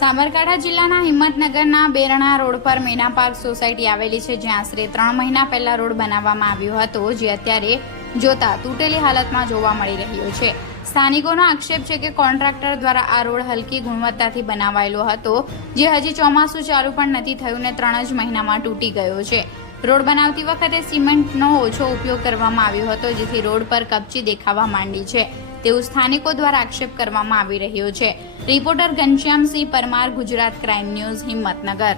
સાબરકાંઠા જિલ્લાના હિંમતનગરના બેરણા રોડ પર મેના પાર્ક સોસાયટી આવેલી છે, જ્યાં આશરે 3 મહિના પહેલા રોડ બનાવવામાં આવ્યો હતો, જે અત્યારે જોતા તૂટેલી હાલતમાં જોવા મળી રહ્યો છે. સ્થાનિકોનો આક્ષેપ છે કે કોન્ટ્રાક્ટર દ્વારા આ રોડ હલકી ગુણવત્તાથી બનાવાયેલો હતો, જે હજી ચોમાસું ચાલુ પણ નથી થયું ને 3 જ મહિનામાં તૂટી ગયો છે. રોડ બનાવતી વખતે સિમેન્ટનો ઓછો ઉપયોગ કરવામાં આવ્યો હતો, જેથી રોડ પર કપચી દેખાવા માંડી છે તેવું સ્થાનિકો દ્વારા આક્ષેપ કરવામાં આવી રહ્યો છે. Reporter Ghanshyamsinh Parmar, Gujarat crime news, Himmatnagar.